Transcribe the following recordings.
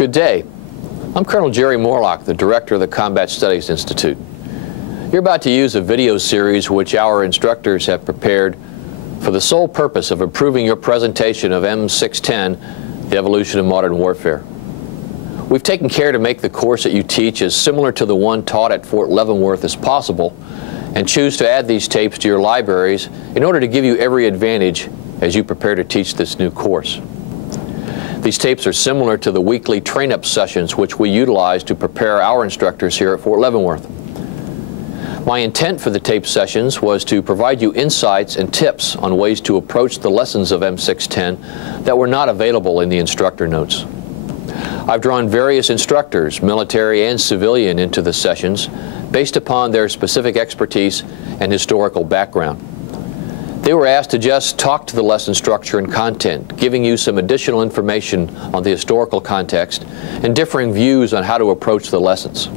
Good day. I'm Colonel Jerry Morlock, the Director of the Combat Studies Institute. You're about to use a video series which our instructors have prepared for the sole purpose of improving your presentation of M610, The Evolution of Modern Warfare. We've taken care to make the course that you teach as similar to the one taught at Fort Leavenworth as possible, and choose to add these tapes to your libraries in order to give you every advantage as you prepare to teach this new course. These tapes are similar to the weekly train-up sessions which we utilize to prepare our instructors here at Fort Leavenworth. My intent for the tape sessions was to provide you insights and tips on ways to approach the lessons of M610 that were not available in the instructor notes. I've drawn various instructors, military and civilian, into the sessions based upon their specific expertise and historical background. They were asked to just talk to the lesson structure and content, giving you some additional information on the historical context and differing views on how to approach the lessons.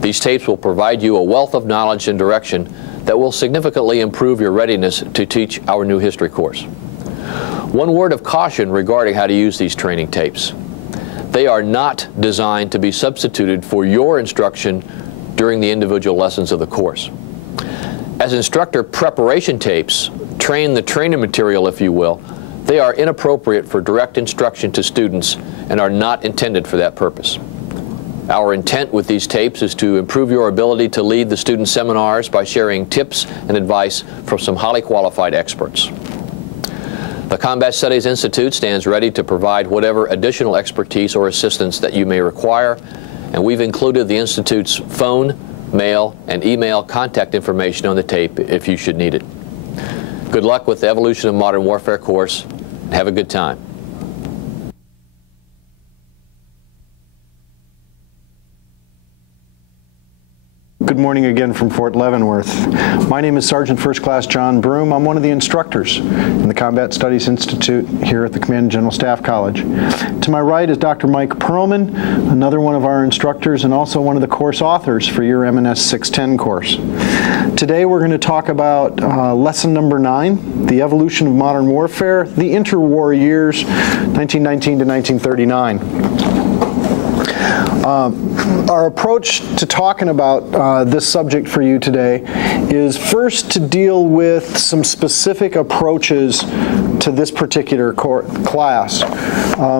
These tapes will provide you a wealth of knowledge and direction that will significantly improve your readiness to teach our new history course. One word of caution regarding how to use these training tapes. They are not designed to be substituted for your instruction during the individual lessons of the course. As instructor preparation tapes, train the trainer material if you will, they are inappropriate for direct instruction to students and are not intended for that purpose. Our intent with these tapes is to improve your ability to lead the student seminars by sharing tips and advice from some highly qualified experts. The Combat Studies Institute stands ready to provide whatever additional expertise or assistance that you may require, and we've included the Institute's phone, mail, and email contact information on the tape if you should need it. Good luck with the Evolution of Modern Warfare course. Have a good time. Good morning again from Fort Leavenworth. My name is Sergeant First Class John Broom. I'm one of the instructors in the Combat Studies Institute here at the Command and General Staff College. To my right is Dr. Mike Perlman, another one of our instructors and also one of the course authors for your M&S 610 course. Today we're going to talk about lesson number 9, The Evolution of Modern Warfare, the Interwar years, 1919 to 1939. Our approach to talking about this subject for you today is first to deal with some specific approaches to this particular class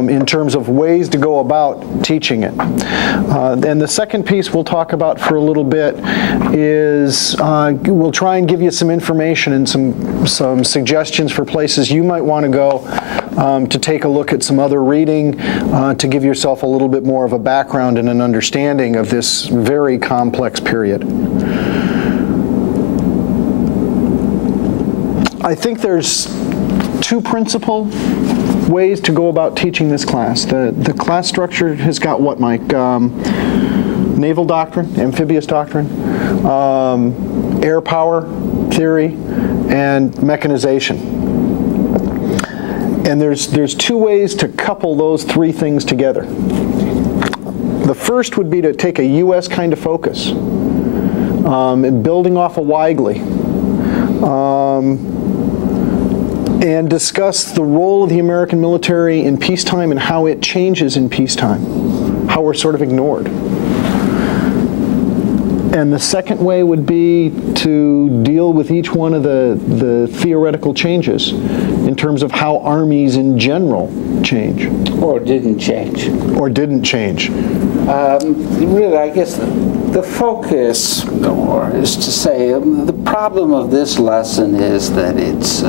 in terms of ways to go about teaching it. And the second piece we'll talk about for a little bit is we'll try and give you some information and some suggestions for places you might want to go to take a look at some other reading to give yourself a little bit more of a background and an understanding of this very complex period. I think there's two principal ways to go about teaching this class. The class structure has got what, Mike? Naval Doctrine, Amphibious Doctrine, air power theory, and mechanization. And there's two ways to couple those three things together. The first would be to take a U.S. kind of focus, building off of Weigley, and discuss the role of the American military in peacetime and how it changes in peacetime, how we're sort of ignored. And the second way would be to deal with each one of the theoretical changes in terms of how armies in general change. Or didn't change. Or didn't change. Really, I guess the focus is to say the problem of this lesson is that it's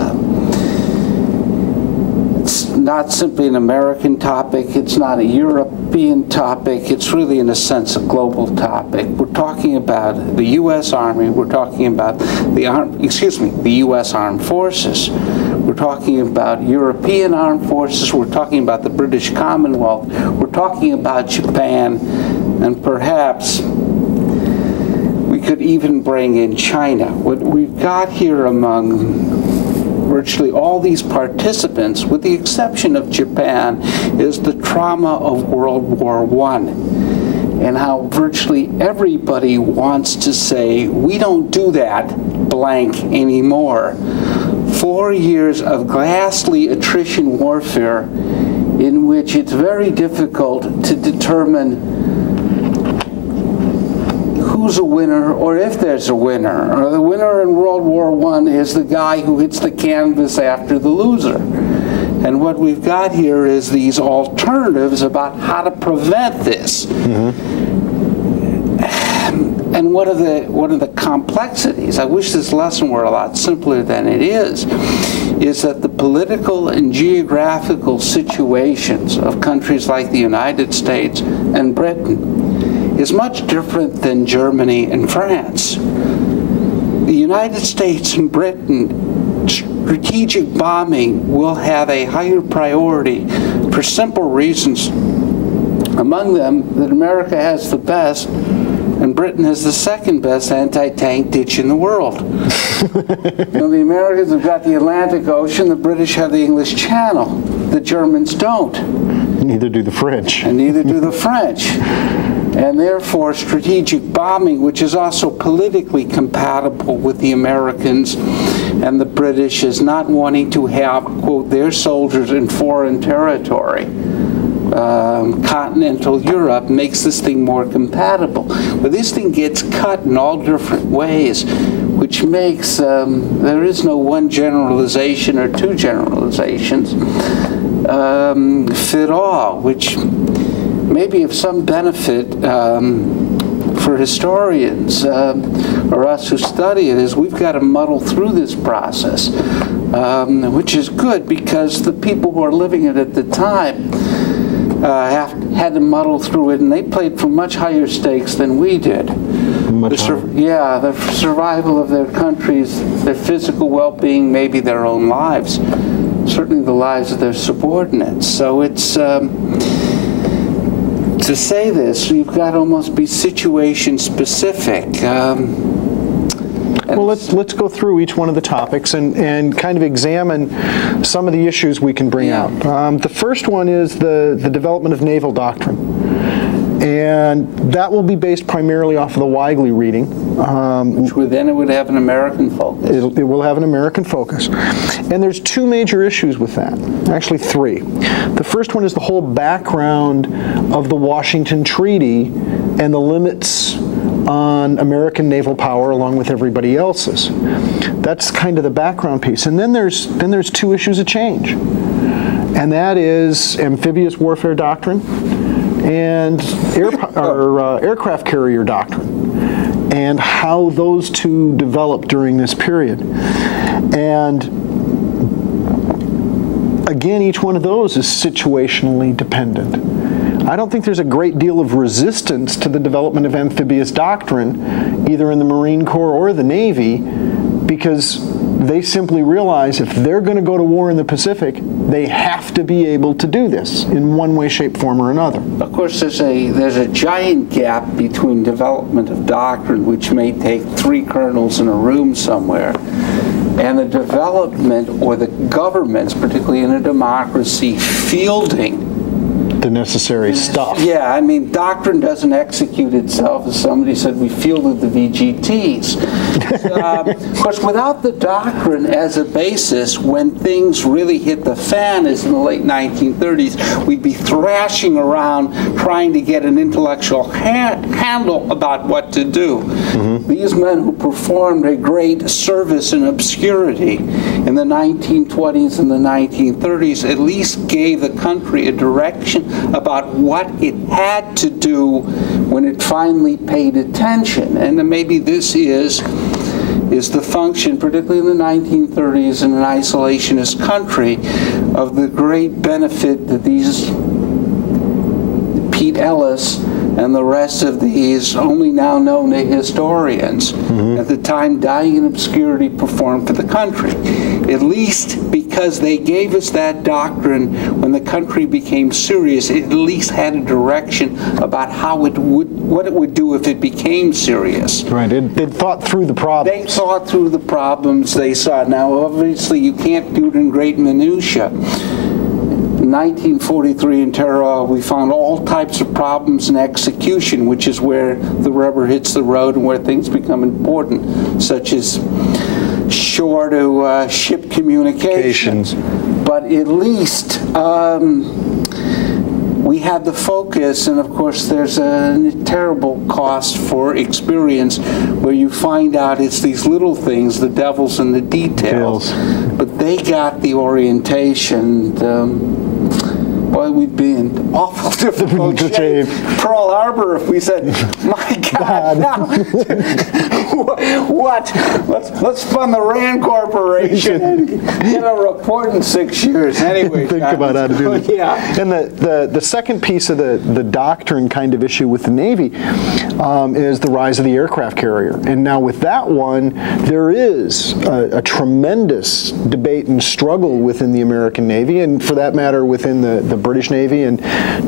not simply an American topic, it's not a European topic, it's really in a sense a global topic. We're talking about the U.S. Army, we're talking about the U.S. Armed Forces, we're talking about European Armed Forces, we're talking about the British Commonwealth, we're talking about Japan, and perhaps we could even bring in China. What we've got here among virtually all these participants, with the exception of Japan, is the trauma of World War I, and how virtually everybody wants to say, we don't do that blank anymore. 4 years of ghastly attrition warfare in which it's very difficult to determine who's a winner or if there's a winner. Or the winner in World War I is the guy who hits the canvas after the loser. And what we've got here is these alternatives about how to prevent this. And what are the complexities? I wish this lesson were a lot simpler than it is that the political and geographical situations of countries like the United States and Britain is much different than Germany and France. The United States and Britain, strategic bombing will have a higher priority for simple reasons. Among them, that America has the best and Britain has the second best anti-tank ditch in the world. The Americans have got the Atlantic Ocean, the British have the English Channel. The Germans don't. Neither do the French. And neither do the French. And therefore, strategic bombing, which is also politically compatible with the Americans and the British, is not wanting to have, quote, their soldiers in foreign territory. Continental Europe makes this thing more compatible. But this thing gets cut in all different ways, which makes, there is no one generalization or two generalizations fit all, which may be of some benefit for historians or us who study it, is we've got to muddle through this process, which is good because the people who are living it at the time had to muddle through it, and they played for much higher stakes than we did. The survival of their countries, their physical well-being, maybe their own lives, certainly the lives of their subordinates. So it's, to say this, you've got to almost be situation specific. Well, let's go through each one of the topics and kind of examine some of the issues we can bring out. The first one is the development of naval doctrine. And that will be based primarily off of the Weigley reading. Which then it would have an American focus. It will have an American focus. And there's two major issues with that, actually three. The first one is the whole background of the Washington Treaty and the limits on American naval power along with everybody else's. That's kind of the background piece. And then there's two issues of change. And that is amphibious warfare doctrine and aircraft carrier doctrine, and how those two develop during this period. And again, each one of those is situationally dependent. I don't think there's a great deal of resistance to the development of amphibious doctrine, either in the Marine Corps or the Navy, because they simply realize if they're going to go to war in the Pacific, they have to be able to do this in one way, shape, form, or another. Of course, there's a giant gap between development of doctrine, which may take 3 colonels in a room somewhere, and the development or the governments, particularly in a democracy, fielding the necessary stuff. Yeah, I mean, doctrine doesn't execute itself. As somebody said, we fielded the VGTs. Of course, without the doctrine as a basis, when things really hit the fan, as in the late 1930s, we'd be thrashing around trying to get an intellectual handle about what to do. These men who performed a great service in obscurity in the 1920s and the 1930s at least gave the country a direction about what it had to do when it finally paid attention. And maybe this is the function, particularly in the 1930s in an isolationist country, of the great benefit that these Pete Ellis and the rest of these only now known to historians at the time dying in obscurity performed for the country. At least because they gave us that doctrine when the country became serious, it at least had a direction about how what it would do if it became serious. Right, they'd thought through the problems. They thought through the problems they saw. Now, obviously, you can't do it in great minutia. In 1943 in Interwar, we found all types of problems in execution, which is where the rubber hits the road and where things become important, such as shore to ship communications. But at least we had the focus, and of course there's a terrible cost for experience where you find out it's these little things, the devil's in the details. But they got the orientation. Boy, we'd be in awful difficult shape. Pearl Harbor, if we said, my God, now, what? Let's fund the RAND Corporation and get a report in 6 years. Anyway, think about how to do it. Yeah. And the second piece of the doctrine kind of issue with the Navy is the rise of the aircraft carrier. And now with that one, there is a tremendous debate and struggle within the American Navy, and for that matter within the British Navy, and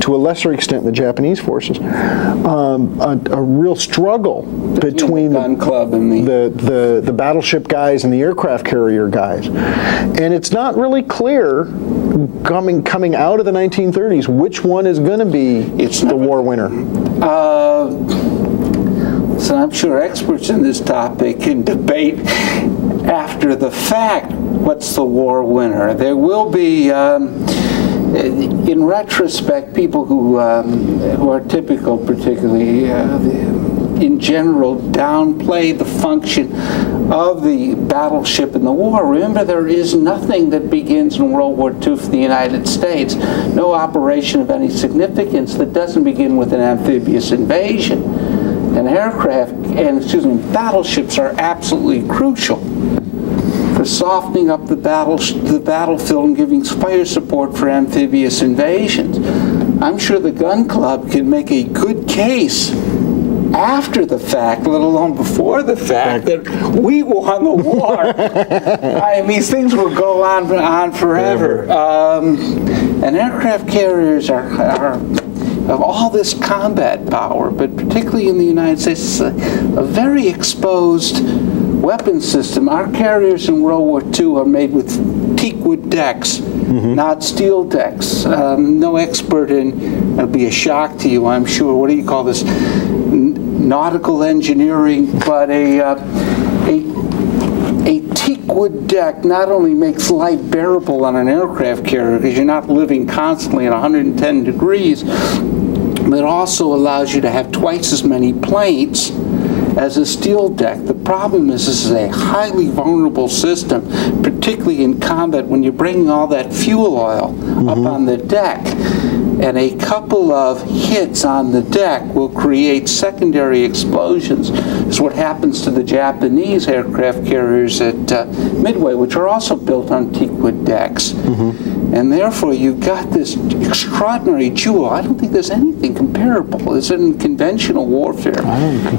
to a lesser extent the Japanese forces. A real struggle between the gun club and the battleship guys and the aircraft carrier guys. And it's not really clear coming out of the 1930s which one is going to be the war winner. So I'm sure experts in this topic can debate after the fact what's the war winner. There will be in retrospect, people who are typical, particularly in general, downplay the function of the battleship in the war. Remember, there is nothing that begins in World War II for the United States, no operation of any significance that doesn't begin with an amphibious invasion. And battleships are absolutely crucial for softening up the battlefield and giving fire support for amphibious invasions. I'm sure the gun club can make a good case after the fact, let alone before the fact, that we won the war. I mean, these things will go on forever. And aircraft carriers are of all this combat power, but particularly in the United States, it's a very exposed weapon system. Our carriers in World War II are made with teakwood decks, not steel decks. No expert in, it'll be a shock to you, I'm sure. What do you call this? Nautical engineering, but a teakwood deck not only makes life bearable on an aircraft carrier because you're not living constantly at 110 degrees, but it also allows you to have twice as many plates as a steel deck. The problem is this is a highly vulnerable system, particularly in combat when you're bringing all that fuel oil up on the deck. And a couple of hits on the deck will create secondary explosions. It's what happens to the Japanese aircraft carriers at Midway, which are also built on teakwood decks. And therefore, you've got this extraordinary jewel. I don't think there's anything comparable. It's in conventional warfare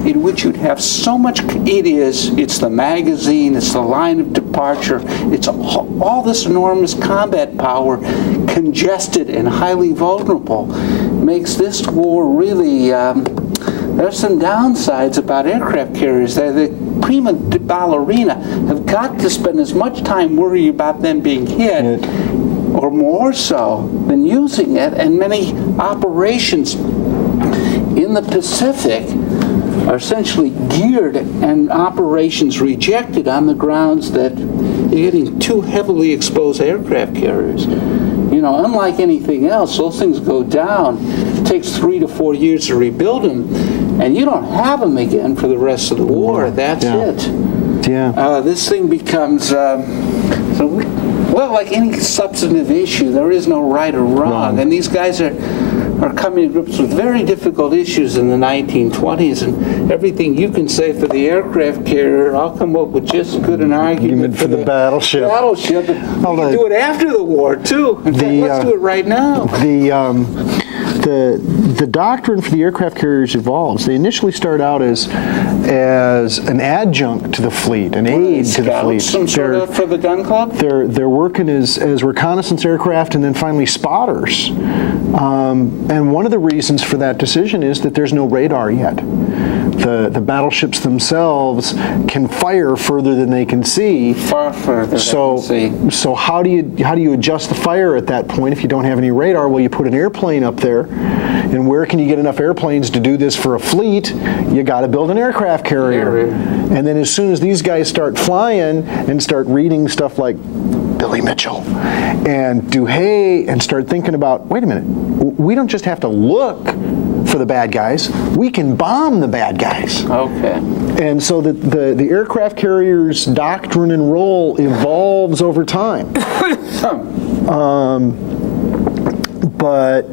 in which you'd have so much. It's the magazine, it's the line of departure, it's all this enormous combat power congested and highly vulnerable. Makes this war really, there's some downsides about aircraft carriers. The prima ballerina have got to spend as much time worrying about them being hit, or more so, than using it, and many operations in the Pacific are essentially geared and operations rejected on the grounds that you're getting too heavily exposed aircraft carriers. You know, unlike anything else, those things go down. It takes 3 to 4 years to rebuild them, and you don't have them again for the rest of the war. That's it. This thing becomes, well, like any substantive issue, there is no right or wrong. And these guys are coming to grips with very difficult issues in the 1920s, and everything you can say for the aircraft carrier, I'll come up with just as good an argument for the battleship. We can do it after the war, too. In fact, let's do it right now. The doctrine for the aircraft carriers evolves. They initially start out as an adjunct to the fleet, an aid to the fleet. Some sort of for the gun club? They're working as reconnaissance aircraft and then finally spotters. And one of the reasons for that decision is that there's no radar yet. The battleships themselves can fire further than they can see. Far further than they can see. So how do you adjust the fire at that point if you don't have any radar? Well, you put an airplane up there, and where can you get enough airplanes to do this for a fleet? You got to build an aircraft carrier. And then as soon as these guys start flying and start reading stuff like Billy Mitchell and do hay and start thinking about, wait a minute, we don't just have to look for the bad guys, we can bomb the bad guys. Okay. And so the aircraft carrier's doctrine and role evolves over time. But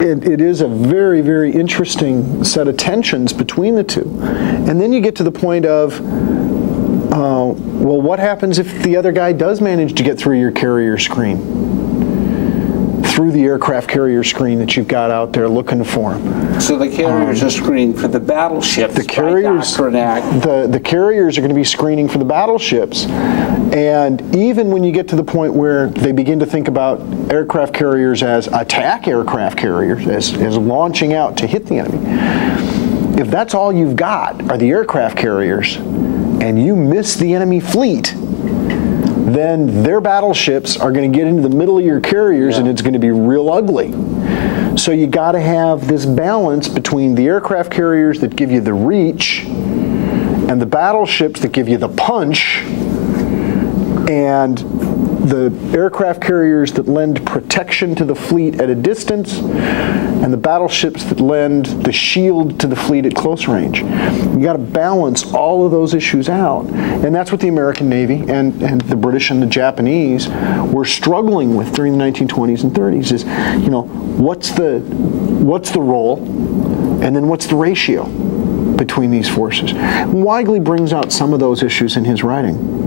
it is a very, very interesting set of tensions between the two. And then you get to the point of, well, what happens if the other guy does manage to get through your carrier screen? Through the aircraft carrier screen that you've got out there looking for him. So the carriers are screening for the battleships. The carriers, the carriers are going to be screening for the battleships. And even when you get to the point where they begin to think about aircraft carriers as attack aircraft carriers, as launching out to hit the enemy, if that's all you've got are the aircraft carriers, and you miss the enemy fleet, then their battleships are going to get into the middle of your carriers, and it's going to be real ugly. So you got to have this balance between the aircraft carriers that give you the reach and the battleships that give you the punch, and the aircraft carriers that lend protection to the fleet at a distance, and the battleships that lend the shield to the fleet at close range. You got to balance all of those issues out, and that's what the American Navy and the British and the Japanese were struggling with during the 1920s and 30s. Is, you know, what's the role, and then what's the ratio between these forces? Weigely brings out some of those issues in his writing.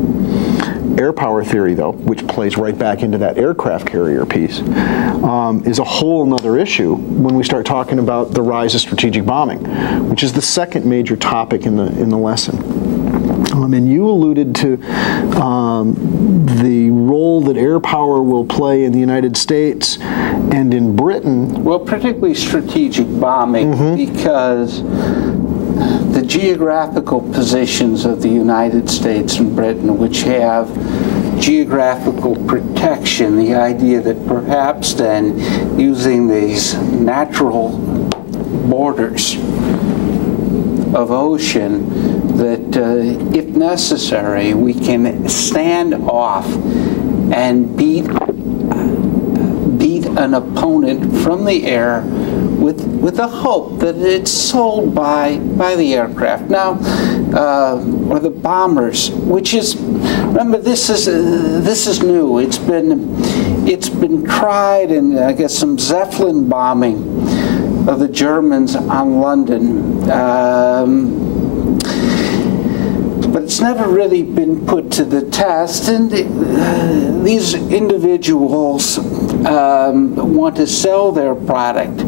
Air power theory, though, which plays right back into that aircraft carrier piece, is a whole nother issue when we start talking about the rise of strategic bombing, which is the second major topic in the lesson. And you alluded to the role that air power will play in the United States and in Britain. Well, particularly strategic bombing, because the geographical positions of the United States and Britain, which have geographical protection, the idea that perhaps then using these natural borders of ocean, that if necessary we can stand off and beat an opponent from the air with the hope that it's sold by the aircraft. Now, or the bombers, which is, remember, this is new. It's been tried in, I guess, some Zeppelin bombing of the Germans on London. But it's never really been put to the test, and these individuals want to sell their product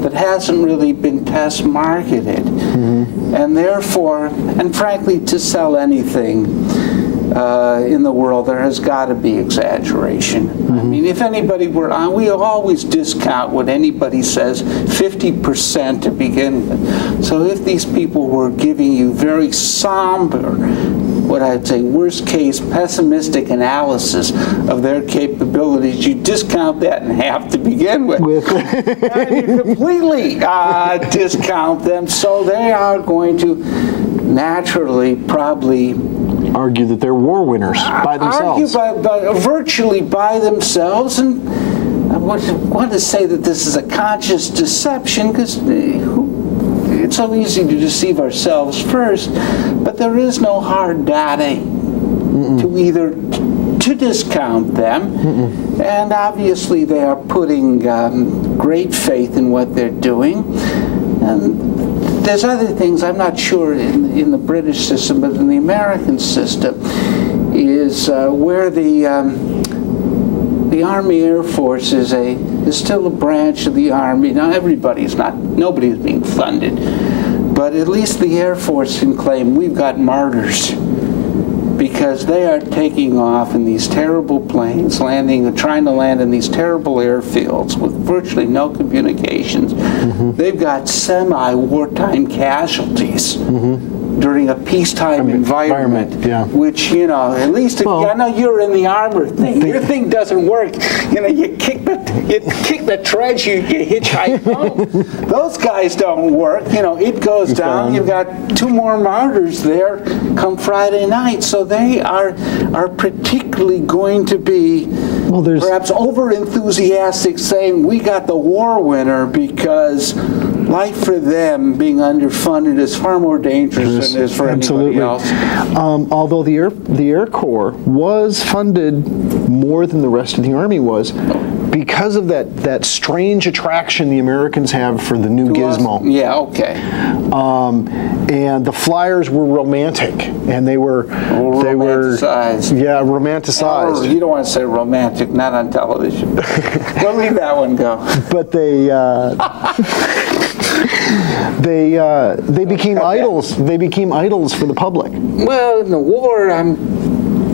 that hasn't really been test marketed, and therefore, and frankly, to sell anything in the world, there has got to be exaggeration. I mean, if anybody were on, we always discount what anybody says 50% to begin with. So if these people were giving you very somber, what I'd say, worst case, pessimistic analysis of their capabilities, you discount that in half to begin with. And you completely discount them, so they are going to naturally probably argue that they're war winners by themselves. Argue virtually by themselves, and I want to say that this is a conscious deception, because it's so easy to deceive ourselves first, but there is no hard data to either to discount them, and obviously they are putting great faith in what they're doing. And there's other things, I'm not sure in the British system, but in the American system is where the Army Air Force is still a branch of the Army. Now nobody's being funded, but at least the Air Force can claim we've got martyrs, because they are taking off in these terrible planes, trying to land in these terrible airfields with virtually no communications. They've got semi-wartime casualties during a peacetime environment, yeah. which, you know, at least if I know you're in the armor thing, your thing doesn't work. You know, you kick the treads, you hitchhike home. Those guys don't work. You know, it goes down. You've got 2 more martyrs there come Friday night, so they are particularly going to be perhaps over-enthusiastic, saying we got the war winner, because life for them being underfunded is far more dangerous than it is for anybody else. Although the Air Corps was funded more than the rest of the Army was, because of that strange attraction the Americans have for the new gizmo. Yeah, okay. And the flyers were romantic, and they were romanticized. Yeah, romanticized. Oh, you don't want to say romantic, not on television. We'll leave that one go. But they became idols. They became idols for the public. Well, in the war,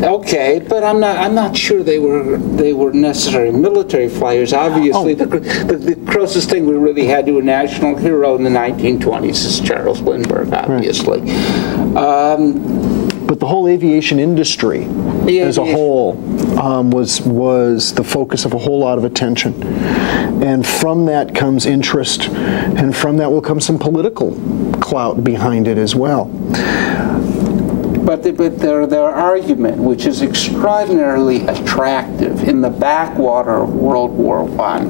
okay, but I'm not sure they were necessary military flyers. Obviously, the closest thing we really had to a national hero in the 1920s is Charles Lindbergh, obviously. Right. But the whole aviation industry as a whole was the focus of a whole lot of attention. And from that comes interest, and from that will come some political clout behind it as well. But their argument, which is extraordinarily attractive in the backwater of World War I,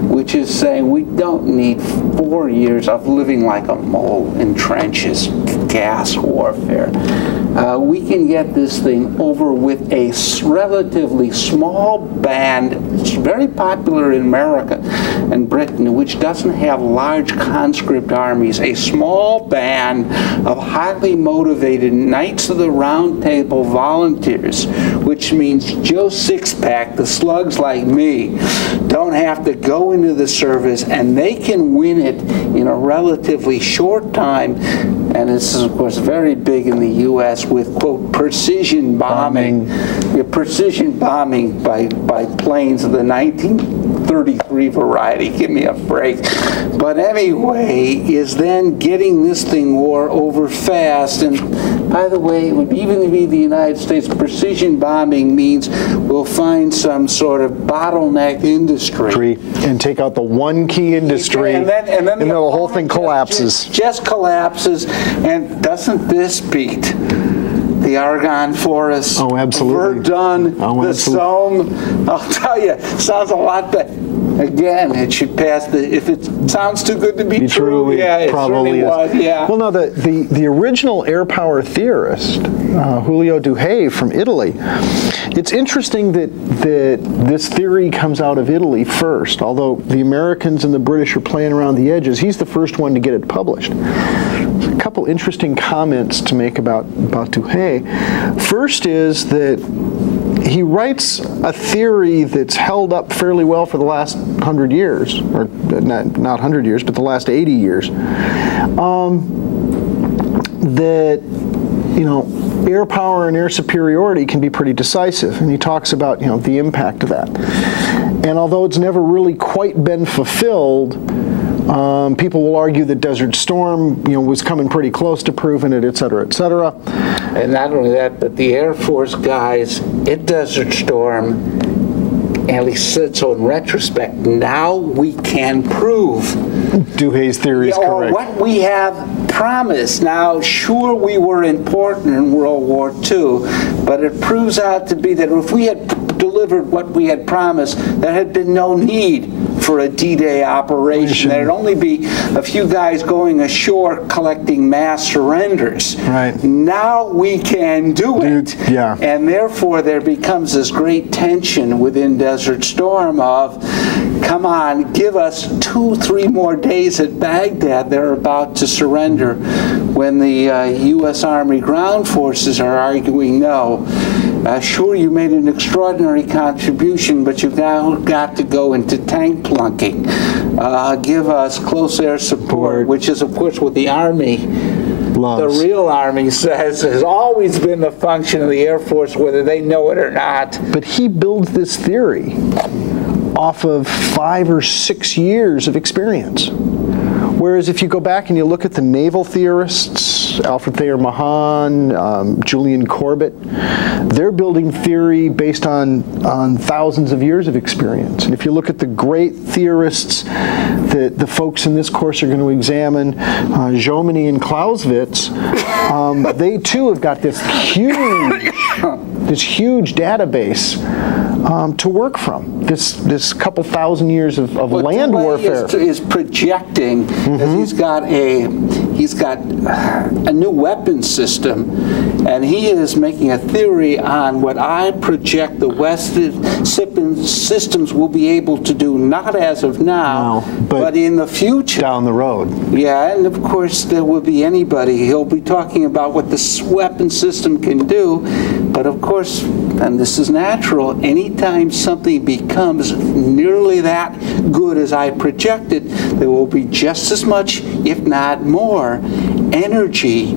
which is saying we don't need 4 years of living like a mole in trenches, gas warfare. We can get this thing over with a relatively small band. It's very popular in America and Britain, which doesn't have large conscript armies. A small band of highly motivated Knights of the Round Table volunteers, which means Joe Sixpack, the slugs like me, don't have to go into the service, and they can win it in a relatively short time. And this is, of course, very big in the U.S. with, quote, precision bombing. Precision bombing by planes of the 1933 variety. Give me a break. But anyway, is then getting this thing war over fast. And by the way, it would even be the United States, precision bombing means we'll find some sort of bottleneck industry. And take out the one key industry, and then the whole thing collapses. Just collapses. And doesn't this beat the Argonne Forest? Oh, absolutely. Verdun, the Somme. I'll tell you, sounds a lot better. Again, it should pass if it sounds too good to be true. Yeah, it probably was. Yeah. Well, no, the original air power theorist, Julio Duhay from Italy. It's interesting that this theory comes out of Italy first, although the Americans and the British are playing around the edges. He's the first one to get it published. A couple interesting comments to make about Duhay. First is that he writes a theory that's held up fairly well for the last 100 years, or not 100 years, but the last 80 years, that, you know, air power and air superiority can be pretty decisive, and he talks about, you know, the impact of that. And although it's never really quite been fulfilled, people will argue that Desert Storm, you know, was coming pretty close to proving it, et cetera, et cetera. And not only that, but the Air Force guys in Desert Storm, at least said so in retrospect, now we can prove Duhay's theory is correct. What we have promised. Now, sure, we were important in World War II, but it proves out to be that if we had delivered what we had promised, there had been no need for a D-Day operation. There'd only be a few guys going ashore collecting mass surrenders. Right. Now we can do it. Yeah. And therefore there becomes this great tension within Desert Storm of, come on, give us 2-3 more days at Baghdad. They're about to surrender, when the U.S. Army ground forces are arguing no. Sure, you made an extraordinary contribution, but you've now got to go into tank plunking. Give us close air support, which is, of course, what the Army, the real Army, says has always been the function of the Air Force, whether they know it or not. But he builds this theory off of 5 or 6 years of experience, Whereas if you go back and you look at the naval theorists, Alfred Thayer Mahan, Julian Corbett, they're building theory based on thousands of years of experience. And if you look at the great theorists that the folks in this course are going to examine, Jomini and Clausewitz, they too have got this huge database to work from. This couple thousand years of land warfare is projecting that he's got a new weapon system, and he is making a theory on what I project the Western systems will be able to do, not as of now, but in the future. Down the road. Yeah, and of course there will be anybody. He'll be talking about what the weapon system can do, but of course, and this is natural, anytime something becomes nearly that good as I projected, there will be just as much, if not more, energy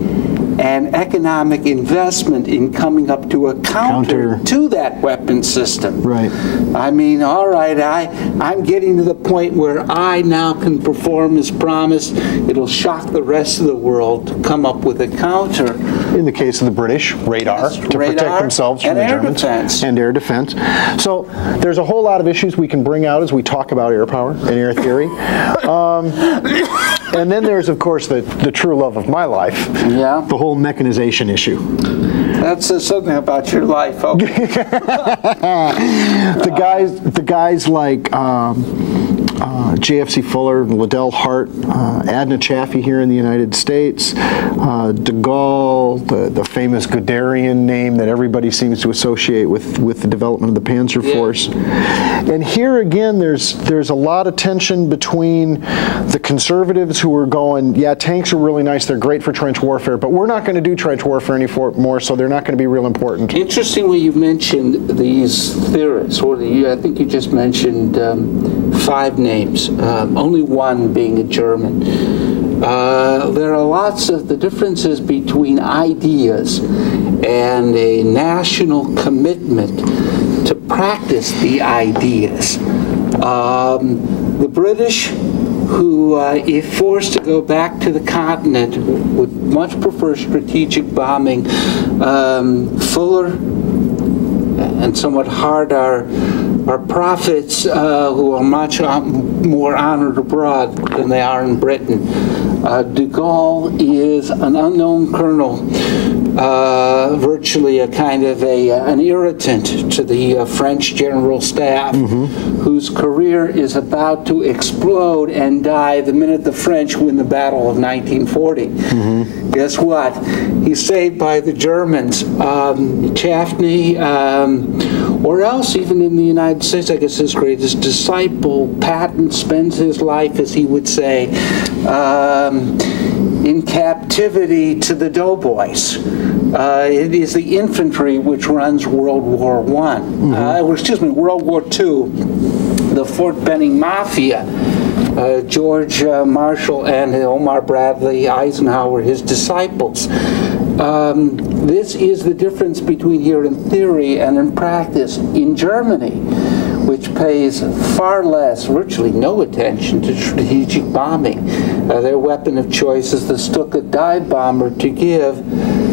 and economic investment in coming up to a counter to that weapon system. Right. I mean, all right, I'm getting to the point where I now can perform as promised. It'll shock the rest of the world to come up with a counter. In the case of the British, radar, to protect themselves from the Germans. Defense. And air defense. So there's a whole lot of issues we can bring out as we talk about air power and air theory. And then there's, of course, the true love of my life, the whole mechanization issue. That says something about your life, okay? the guys like JFC Fuller, Liddell Hart, Adna Chaffee here in the United States, de Gaulle, the famous Guderian name that everybody seems to associate with the development of the Panzer Force. And here again, there's a lot of tension between the conservatives who are going, yeah, tanks are really nice, they're great for trench warfare, but we're not going to do trench warfare anymore, so they're not going to be real important. Interestingly, you mentioned these theorists, or I think you just mentioned 5 names, only one being a German. There are lots of the differences between ideas and a national commitment to practice the ideas. The British, who, if forced to go back to the continent, would much prefer strategic bombing. Fuller and somewhat hard are prophets who are much more honored abroad than they are in Britain. De Gaulle is an unknown colonel, virtually a kind of an irritant to the French General Staff, whose career is about to explode and die the minute the French win the Battle of 1940. Guess what? He's saved by the Germans. Chaffney, or else even in the United States, I guess his greatest disciple, Patton, spends his life, as he would say, in captivity to the doughboys. It is the infantry which runs World War World War II, the Fort Benning Mafia. George Marshall and Omar Bradley Eisenhower, his disciples. This is the difference between here in theory and in practice. In Germany, which pays far less, virtually no attention to strategic bombing. Their weapon of choice is the Stuka dive bomber to give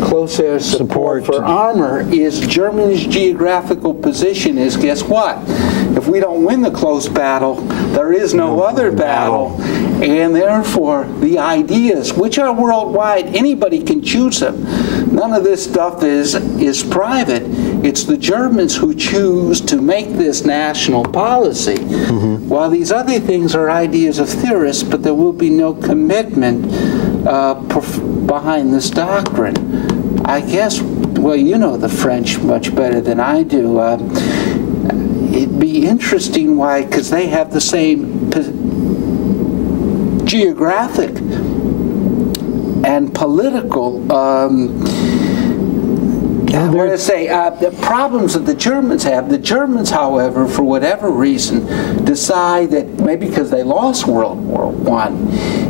close air support for armor. Is Germany's geographical position is, guess what? If we don't win the close battle, there is no other battle. And therefore, the ideas, which are worldwide, anybody can choose them. None of this stuff is private. It's the Germans who choose to make this national policy. While these other things are ideas of theorists, but there will be no commitment behind this doctrine. I guess, well, you know the French much better than I do. It'd be interesting why, because they have the same geographic and political the problems that the Germans have. The Germans, however, for whatever reason, decide that maybe because they lost World War I,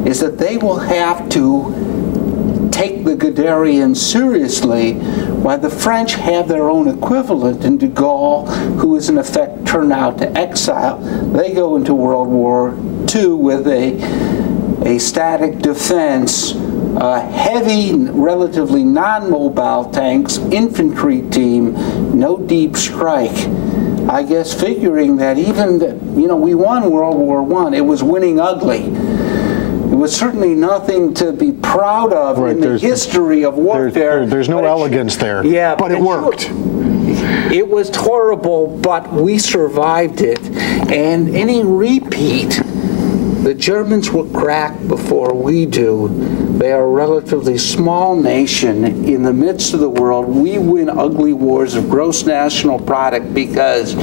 is that they will have to take the Guderians seriously, while the French have their own equivalent in de Gaulle, who is in effect turned out to exile. They go into World War II with a a static defense, heavy, relatively non-mobile tanks, infantry team, no deep strike. I guess figuring that even, we won World War I, it was winning ugly. It was certainly nothing to be proud of in the history of warfare. There's no elegance there. Yeah, but it worked. It was horrible, but we survived it. And any repeat, the Germans will crack before we do. They are a relatively small nation in the midst of the world. We win ugly wars of gross national product because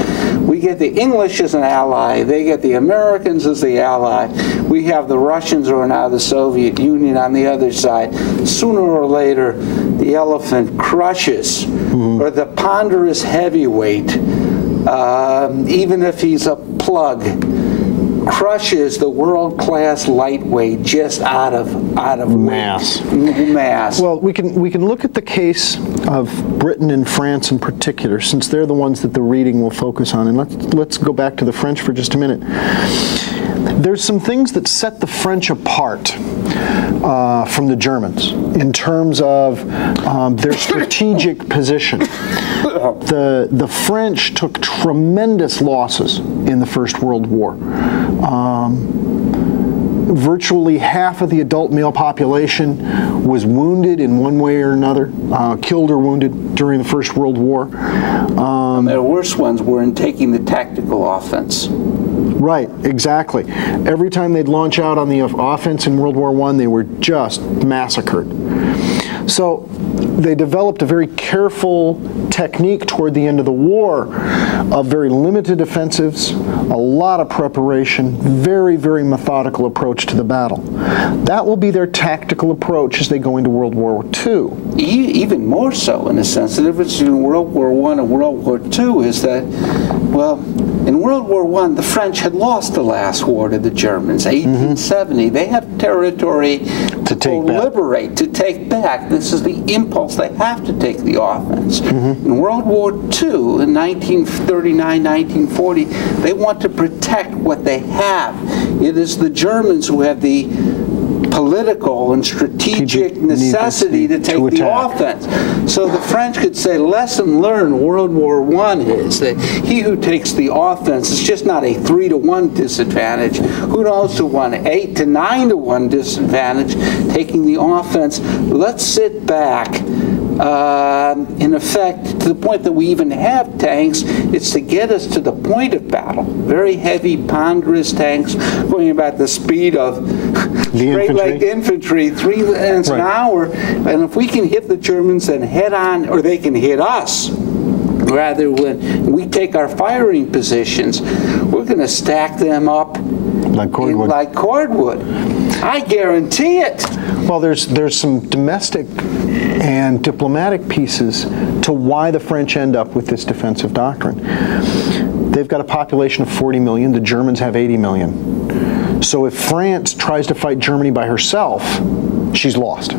we get the English as an ally, they get the Americans as the ally, we have the Russians or now the Soviet Union on the other side. Sooner or later, the elephant crushes, or the ponderous heavyweight, even if he's a plug, crushes the world-class lightweight just out of mass. Well, we can look at the case of Britain and France in particular, since they're the ones that the reading will focus on. And let's go back to the French for just a minute. There's some things that set the French apart from the Germans in terms of their strategic position. The French took tremendous losses in the First World War. Virtually half of the adult male population was wounded in one way or another, killed or wounded during the First World War. Their worst ones were in taking the tactical offense. Right, exactly. Every time they'd launch out on the offense in World War I, they were just massacred. So they developed a very careful technique toward the end of the war of very limited offensives, a lot of preparation, very, very methodical approach to the battle. That will be their tactical approach as they go into World War II. Even more so, in a sense. The difference between World War I and World War II is that, well, in World War I, the French had lost the last war to the Germans, 1870. They have territory to liberate, to take back. This is the impulse. They have to take the offense. In World War II, in 1939, 1940, they want to protect what they have. It is the Germans who have the political and strategic necessity to take the offense. So the French could say, lesson learned World War I is that he who takes the offense is just not a 3-to-1 disadvantage. Who knows to 8 to 9 to 1 disadvantage taking the offense. Let's sit back. In effect, to the point that we even have tanks, it's to get us to the point of battle. Very heavy, ponderous tanks going about the speed of straight-legged infantry, 3 lanes an hour. And if we can hit the Germans and head on, or they can hit us, rather when we take our firing positions, we're going to stack them up like cordwood. I guarantee it. Well, there's some domestic and diplomatic pieces to why the French end up with this defensive doctrine. They've got a population of 40 million. The Germans have 80 million. So if France tries to fight Germany by herself, she's lost.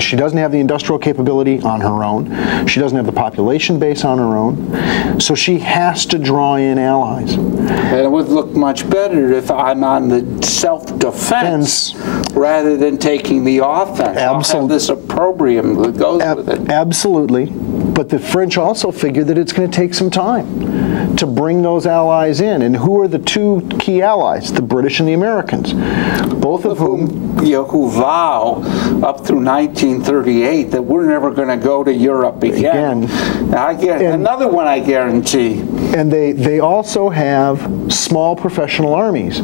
She doesn't have the industrial capability on her own. She doesn't have the population base on her own. So she has to draw in allies. And it would look much better if I'm on the self-defense rather than taking the offense. I'll have this opprobrium that goes with it. Absolutely. But the French also figured that it's going to take some time to bring those allies in. And who are the two key allies? The British and the Americans. Both of whom who vow up through 1938 that we're never going to go to Europe again. Another one I guarantee. And they also have small professional armies.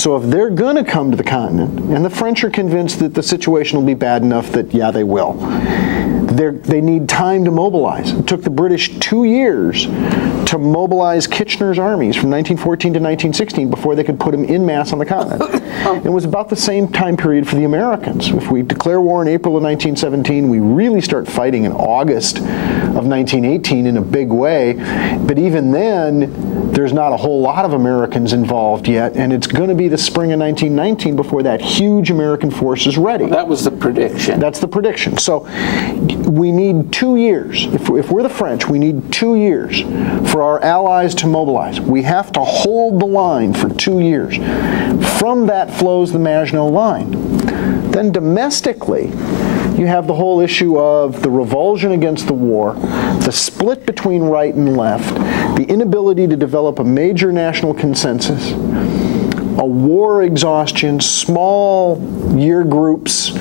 So if they're going to come to the continent, and the French are convinced that the situation will be bad enough that, yeah, they will. They need time to mobilize. It took the British 2 years to mobilize Kitchener's armies from 1914 to 1916 before they could put them en masse on the continent. It was about the same time period for the Americans. If we declare war in April of 1917, we really start fighting in August of 1918 in a big way. But even then, there's not a whole lot of Americans involved yet, and it's going to be the spring of 1919 before that huge American force is ready. Well, that was the prediction. That's the prediction. So we need 2 years. If we're the French, we need 2 years for our allies to mobilize. We have to hold the line for 2 years. From that flows the Maginot Line. Then domestically, you have the whole issue of the revulsion against the war, the split between right and left, the inability to develop a major national consensus, a war exhaustion, small year groups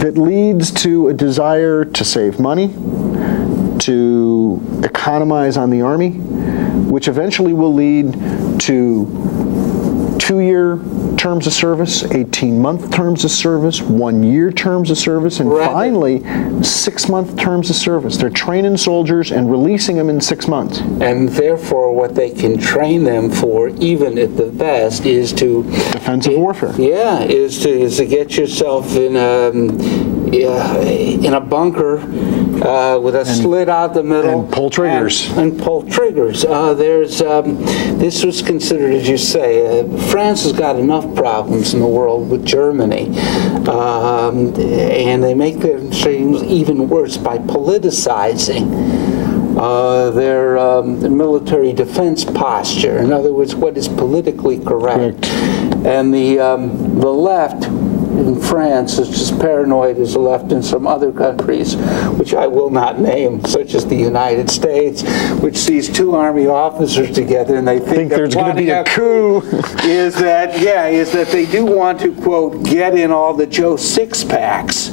that leads to a desire to save money, to economize on the army, which eventually will lead to 2-year terms of service, 18-month terms of service, 1-year terms of service, and finally 6-month terms of service. They're training soldiers and releasing them in 6 months. And therefore, what they can train them for, even at the best, is to defensive warfare. Yeah, is to get yourself in a bunker with a slit out the middle and pull triggers. And pull triggers. This was considered, as you say, France has got enough problems in the world with Germany, and they make their things even worse by politicizing their military defense posture. In other words, what is politically correct. And the left in France is just paranoid as the left in some other countries, which I will not name, such as the United States, which sees 2 Army officers together and they think there's going to be a coup. Is that they do want to, quote, get in all the Joe Six-packs,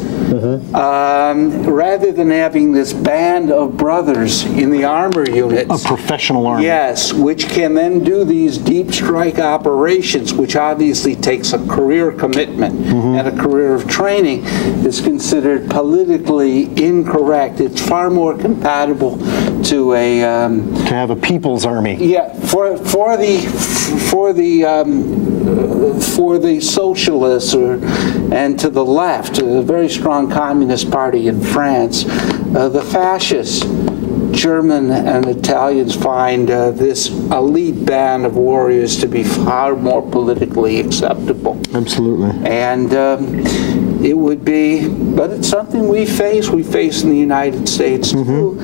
rather than having this band of brothers in the armor units. A professional army. Yes, which can then do these deep strike operations, which obviously takes a career commitment and a career of training, is considered politically incorrect. It's far more compatible to a to have a people's army. Yeah, for the socialists and to the left, a very strong communist party in France, the fascists, German and Italians, find this elite band of warriors to be far more politically acceptable. Absolutely. And it would be, but it's something we face in the United States too.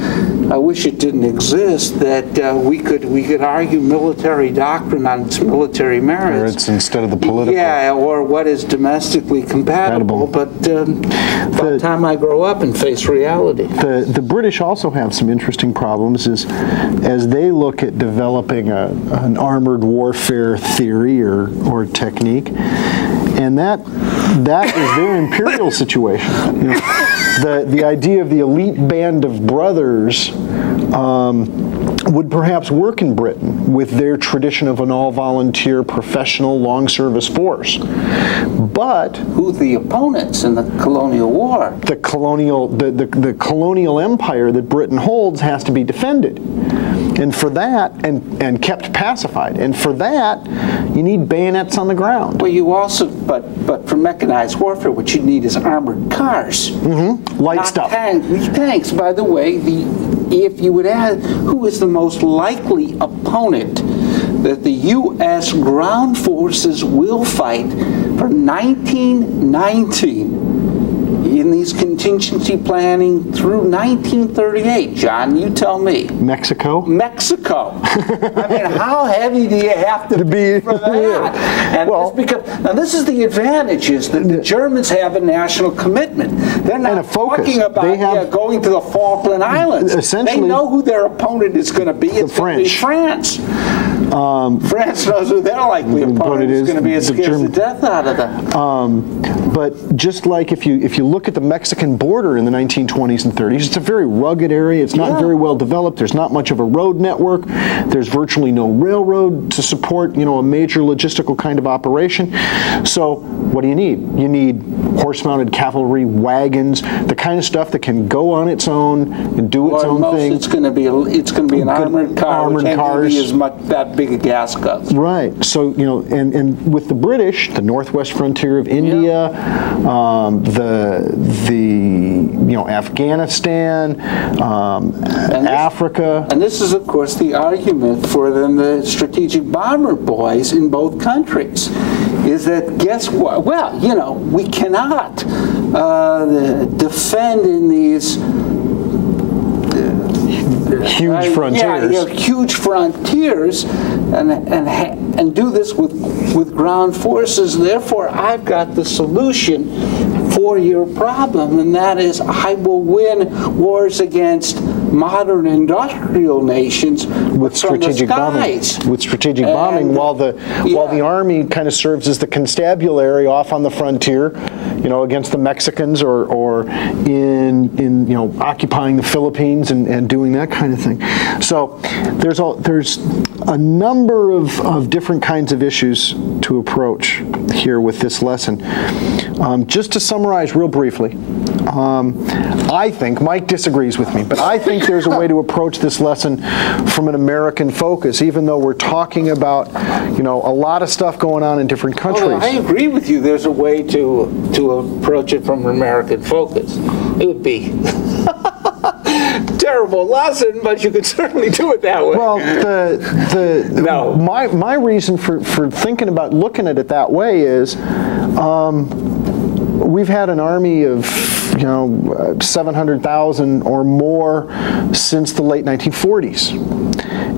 I wish it didn't exist, that we could argue military doctrine on its military merits. Instead of the political. Yeah, or what is domestically compatible. But by the time I grow up and face reality. The British also have some interesting problems as they look at developing an armored warfare theory or technique. And that is their imperial situation. You know, the idea of the elite band of brothers would perhaps work in Britain with their tradition of an all-volunteer, professional, long-service force. But who's the opponents in the colonial war? The colonial empire that Britain holds has to be defended. And for that, and kept pacified. And for that, you need bayonets on the ground. Well, you also, but for mechanized warfare, what you need is armored cars. Light stuff. Tanks, by the way, if you would add, who is the most likely opponent that the U.S. ground forces will fight for 1919 in these contingency planning through 1938? John, you tell me. Mexico? Mexico. I mean, how heavy do you have to be for that? And now this is the advantage, is that the Germans have a national commitment. They're not talking about going to the Falkland Islands. Essentially, they know who their opponent is going to be. It's going to be France. France knows who their likely opponent is going to be. It scares the death out of them. But just like if you look at the Mexican border in the 1920s and 30s, it's a very rugged area. It's not very well developed. There's not much of a road network. There's virtually no railroad to support, you know, a major logistical kind of operation. So what do you need? You need horse-mounted cavalry, wagons, the kind of stuff that can go on its own and do its own thing. It's going to be an armored car, which ain't going to be as much that big big a gas guzzler. Right. So, you know, and with the British, the northwest frontier of India, you know, Afghanistan, Africa. And this is, of course, the argument for then the strategic bomber boys in both countries, is that guess what? Well, you know, we cannot defend in these huge frontiers. Yeah, huge frontiers, and do this with ground forces. Therefore, I've got the solution for your problem, and that is I will win wars against modern industrial nations with strategic bombing. With strategic bombing, while the army kind of serves as the constabulary off on the frontier, you know, against the Mexicans or in you know, occupying the Philippines and doing that kind of thing. So there's a number of different kinds of issues to approach here with this lesson. Just to summarize real briefly, I think, Mike disagrees with me, but I think there's a way to approach this lesson from an American focus, even though we're talking about, you know, a lot of stuff going on in different countries. Well, I agree with you. There's a way to approach it from an American focus. It would be terrible lesson, but you could certainly do it that way. Well, my reason for thinking about looking at it that way is we've had an army of, you know, 700,000 or more since the late 1940s.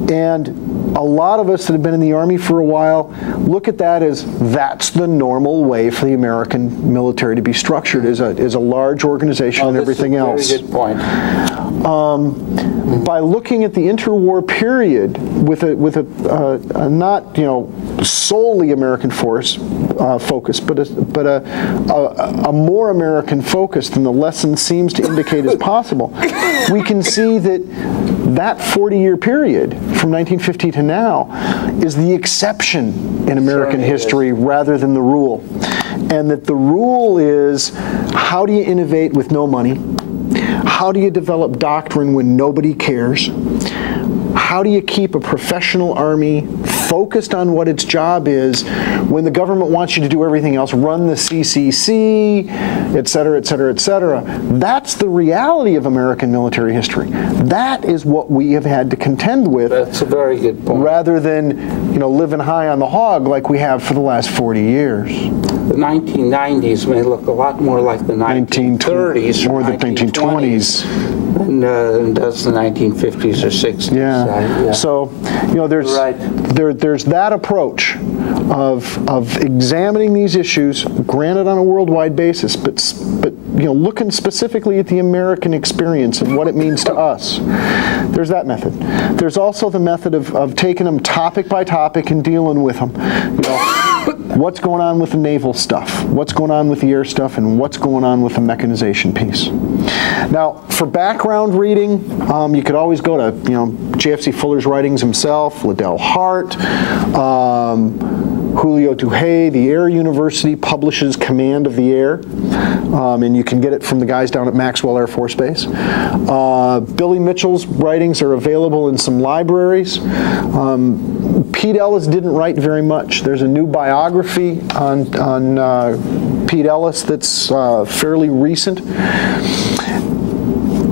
And a lot of us that have been in the Army for a while look at that as that's the normal way for the American military to be structured, is a large organization and everything else. Very good point. By looking at the interwar period with a not, you know, solely American focus, but a more American focus than the lesson seems to indicate is possible, we can see that 40-year period from 1950 to now is the exception in American history rather than the rule. And that the rule is, how do you innovate with no money? How do you develop doctrine when nobody cares? How do you keep a professional army focused on what its job is when the government wants you to do everything else, run the CCC, et cetera, et cetera, et cetera? That's the reality of American military history. That is what we have had to contend with. That's a very good point. Rather than, you know, living high on the hog like we have for the last 40 years. The 1990s may look a lot more like the 1930s or the 1920s than does the 1950s or 60s. Yeah. So, you know, there's that approach of examining these issues, granted on a worldwide basis, but you know, looking specifically at the American experience and what it means to us. There's that method. There's also the method of taking them topic by topic and dealing with them. You know, what's going on with the naval stuff? What's going on with the air stuff? And what's going on with the mechanization piece? Now, for background reading, you could always go to, you know, J.F.C. Fuller's writings himself, Liddell Hart, Julio Duhay, the Air University publishes Command of the Air, and you can get it from the guys down at Maxwell Air Force Base. Billy Mitchell's writings are available in some libraries. Pete Ellis didn't write very much. There's a new biography on Pete Ellis that's fairly recent.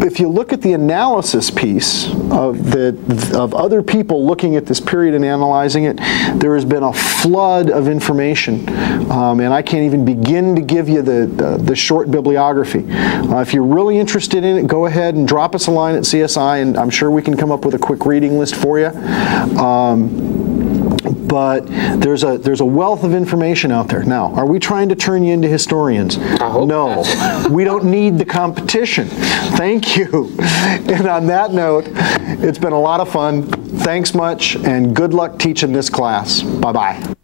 If you look at the analysis piece of other people looking at this period and analyzing it, there has been a flood of information, and I can't even begin to give you the short bibliography. If you're really interested in it, go ahead and drop us a line at CSI, and I'm sure we can come up with a quick reading list for you. But there's a wealth of information out there. Now, are we trying to turn you into historians? No, we don't need the competition. Thank you. And on that note, it's been a lot of fun. Thanks much, and good luck teaching this class. Bye-bye.